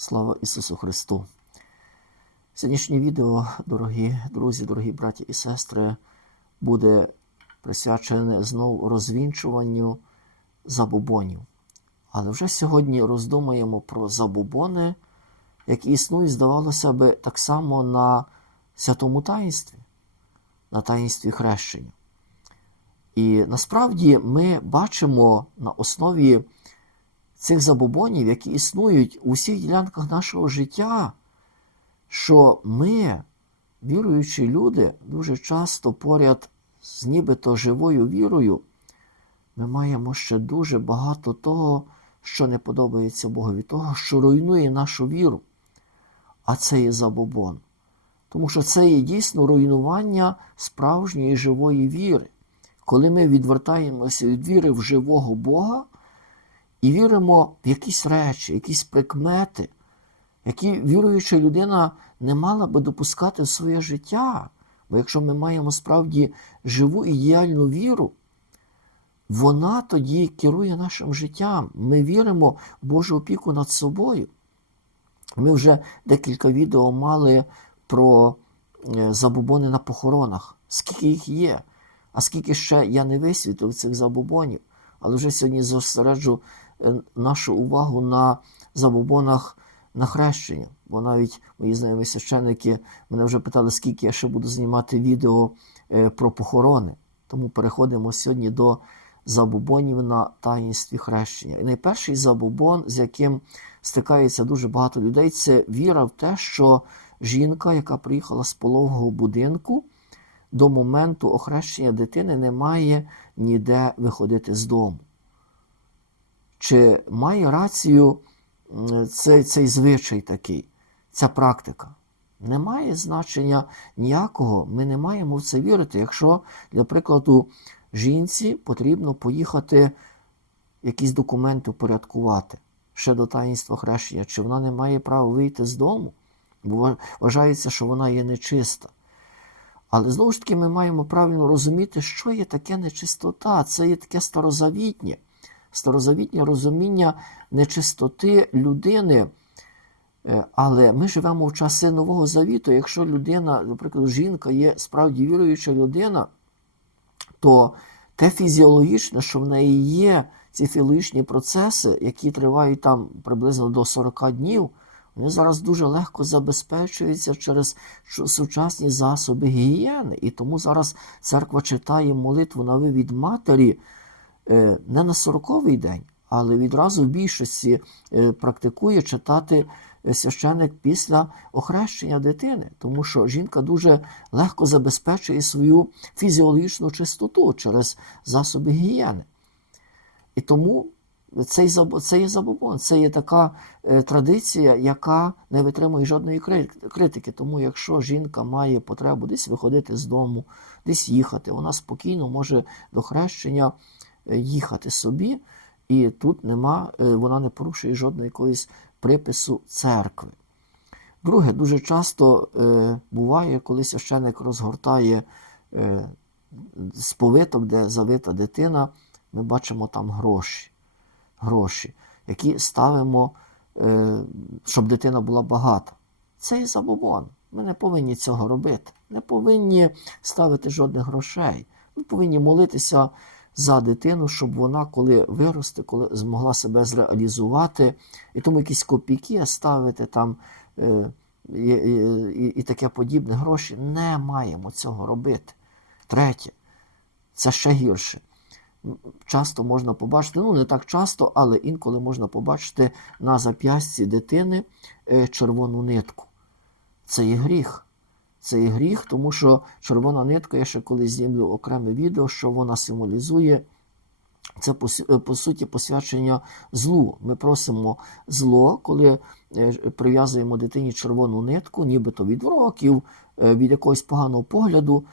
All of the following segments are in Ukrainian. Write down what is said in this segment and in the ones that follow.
Слава Ісусу Христу! Сьогоднішнє відео, дорогі друзі, дорогі браті і сестри, буде присвячене знову розвінчуванню забобонів. Але вже сьогодні роздумуємо про забобони, які існують, здавалося би, так само на святому таїнстві, на таїнстві хрещення. І насправді ми бачимо на основі цих забобонів, які існують у всіх ділянках нашого життя, що ми, віруючі люди, дуже часто поряд з нібито живою вірою, ми маємо ще дуже багато того, що не подобається Богові, того, що руйнує нашу віру. А це є забобон. Тому що це є дійсно руйнування справжньої живої віри. Коли ми відвертаємося від віри в живого Бога і віримо в якісь речі, якісь прикмети, які віруюча людина не мала би допускати в своє життя. Бо якщо ми маємо справді живу ідеальну віру, вона тоді керує нашим життям. Ми віримо в Божу опіку над собою. Ми вже декілька відео мали про е, забобони на похоронах, скільки їх є, а скільки ще я не висвітлив цих забобонів. Але вже сьогодні зосереджу нашу увагу на забобонах на хрещення. Бо навіть мої знайомі священники мене вже питали, скільки я ще буду знімати відео е, про похорони. Тому переходимо сьогодні до забобонів на таїнстві хрещення. І найперший забобон, з яким стикається дуже багато людей, це віра в те, що жінка, яка приїхала з пологового будинку, до моменту охрещення дитини не має ніде виходити з дому. Чи має рацію цей, цей звичай такий, ця практика? Не має значення ніякого, ми не маємо в це вірити. Якщо, для прикладу, жінці потрібно поїхати якісь документи упорядкувати ще до таїнства хрещення, чи вона не має права вийти з дому, бо вважається, що вона є нечиста. Але знову ж таки ми маємо правильно розуміти, що є таке нечистота. Це є таке старозавітнє, старозавітнє розуміння нечистоти людини. Але ми живемо в часи Нового Завіту. Якщо людина, наприклад, жінка є справді віруюча людина, то те фізіологічне, що в неї є ці фізіологічні процеси, які тривають там приблизно до 40 днів, вони зараз дуже легко забезпечуються через сучасні засоби гігієни. І тому зараз церква читає молитву на вивід матері не на 40-й день, але відразу в більшості практикує читати священик після охрещення дитини, тому що жінка дуже легко забезпечує свою фізіологічну чистоту через засоби гігієни. І тому це, це є забобон, це є така е, традиція, яка не витримує жодної критики. Тому, якщо жінка має потребу десь виходити з дому, десь їхати, вона спокійно може до хрещення їхати собі, і тут нема, вона не порушує жодної якоїсь припису церкви. Друге, дуже часто е, буває, коли священик розгортає е, сповиток, де завита дитина, ми бачимо там гроші, гроші, які ставимо, е, щоб дитина була багата. Це і забобон. Ми не повинні цього робити. Не повинні ставити жодних грошей. Ми повинні молитися за дитину, щоб вона, коли виросте, коли змогла себе зреалізувати, і тому якісь копійки ставити там е, і, і, і таке подібне гроші. Не маємо цього робити. Третє, це ще гірше. Часто можна побачити, ну не так часто, але інколи можна побачити на зап'ястці дитини е, червону нитку. Це є гріх. Це є гріх, тому що червона нитка, я ще колись знімлю окреме відео, що вона символізує. Це по суті посвячення злу. Ми просимо зло, коли прив'язуємо дитині червону нитку, нібито від уроків, від якогось поганого погляду.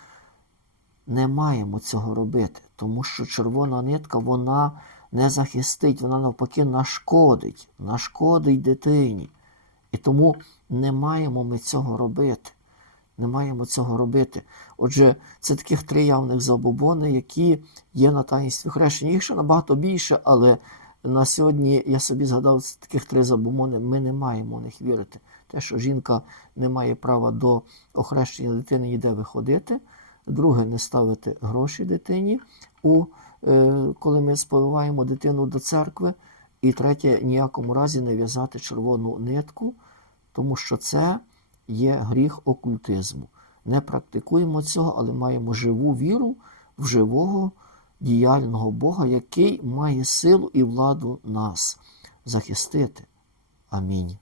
Не маємо цього робити, тому що червона нитка вона не захистить, вона навпаки нашкодить, нашкодить дитині. І тому не маємо ми цього робити. Не маємо цього робити. Отже, це таких три явних забобони, які є на таїнстві хрещення. Їх ще набагато більше, але на сьогодні я собі згадав таких три забумони. Ми не маємо в них вірити. Те, що жінка не має права до охрещення дитини ніде виходити. Друге, не ставити гроші дитині, у, е, коли ми сповиваємо дитину до церкви. І третє, ніякому разі не в'язати червону нитку, тому що це є гріх окультизму. Не практикуємо цього, але маємо живу віру в живого діяльного Бога, який має силу і владу нас захистити. Амінь.